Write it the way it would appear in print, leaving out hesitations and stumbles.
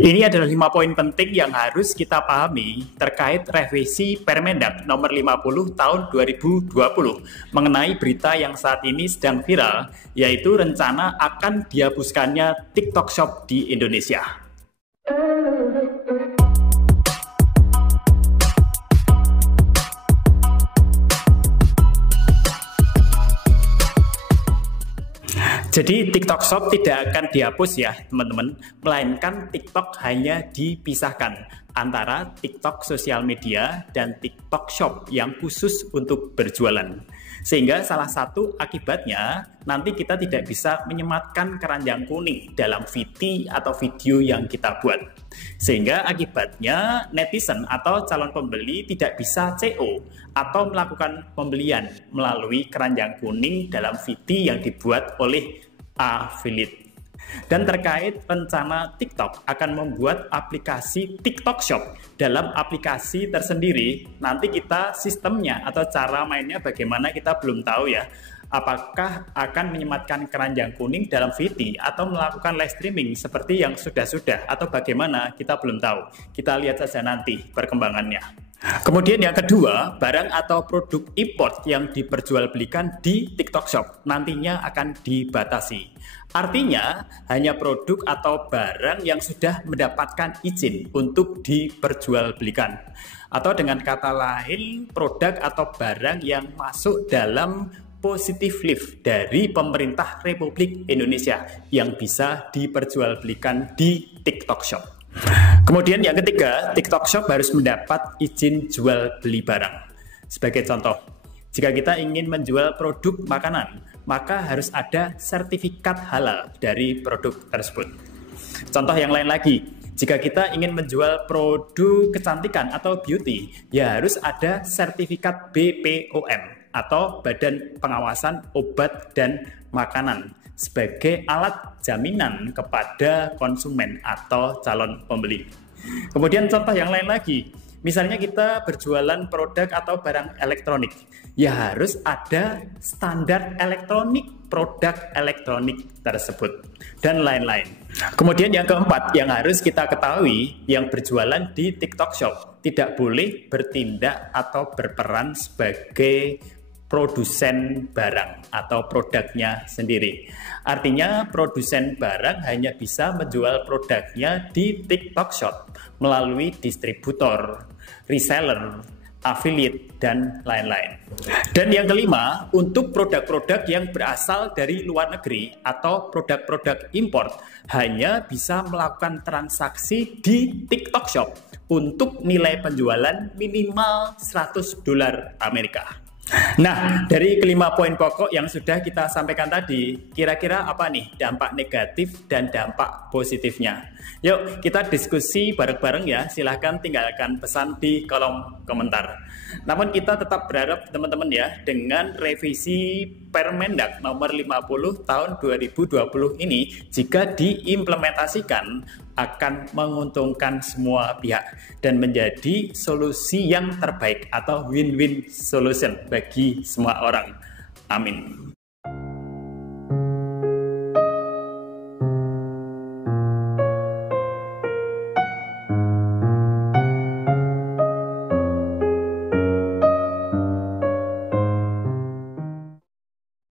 Ini adalah 5 poin penting yang harus kita pahami terkait revisi Permendag nomor 50 tahun 2020 mengenai berita yang saat ini sedang viral, yaitu rencana akan dihapuskannya TikTok Shop di Indonesia. Jadi TikTok Shop tidak akan dihapus ya teman-teman, melainkan TikTok hanya dipisahkan antara TikTok sosial media dan TikTok Shop yang khusus untuk berjualan. Sehingga salah satu akibatnya nanti kita tidak bisa menyematkan keranjang kuning dalam VT atau video yang kita buat. Sehingga akibatnya netizen atau calon pembeli tidak bisa CO atau melakukan pembelian melalui keranjang kuning dalam VT yang dibuat oleh affiliate. Dan terkait rencana TikTok akan membuat aplikasi TikTok Shop dalam aplikasi tersendiri, nanti kita sistemnya atau cara mainnya bagaimana kita belum tahu ya. Apakah akan menyematkan keranjang kuning dalam VT atau melakukan live streaming seperti yang sudah-sudah atau bagaimana kita belum tahu. Kita lihat saja nanti perkembangannya. Kemudian yang kedua, barang atau produk import yang diperjualbelikan di TikTok Shop nantinya akan dibatasi. Artinya, hanya produk atau barang yang sudah mendapatkan izin untuk diperjualbelikan. Atau dengan kata lain, produk atau barang yang masuk dalam positive list dari pemerintah Republik Indonesia yang bisa diperjualbelikan di TikTok Shop. Kemudian yang ketiga, TikTok Shop harus mendapat izin jual beli barang. Sebagai contoh, jika kita ingin menjual produk makanan, maka harus ada sertifikat halal dari produk tersebut. Contoh yang lain lagi, jika kita ingin menjual produk kecantikan atau beauty, ya harus ada sertifikat BPOM atau Badan Pengawasan Obat dan Makanan sebagai alat jaminan kepada konsumen atau calon pembeli. Kemudian contoh yang lain lagi, misalnya kita berjualan produk atau barang elektronik, ya harus ada standar elektronik produk elektronik tersebut dan lain-lain. Kemudian yang keempat yang harus kita ketahui, yang berjualan di TikTok Shop tidak boleh bertindak atau berperan sebagai produsen barang atau produknya sendiri. Artinya produsen barang hanya bisa menjual produknya di TikTok Shop melalui distributor, reseller, affiliate, dan lain-lain. Dan yang kelima, untuk produk-produk yang berasal dari luar negeri atau produk-produk import hanya bisa melakukan transaksi di TikTok Shop untuk nilai penjualan minimal $100 Amerika. Nah, dari kelima poin pokok yang sudah kita sampaikan tadi, kira-kira apa nih dampak negatif dan dampak positifnya? Yuk, kita diskusi bareng-bareng ya. Silahkan tinggalkan pesan di kolom komentar. Namun kita tetap berharap teman-teman ya, dengan revisi Permendag nomor 50 tahun 2020 ini, jika diimplementasikan akan menguntungkan semua pihak dan menjadi solusi yang terbaik atau win-win solution bagi semua orang. Amin.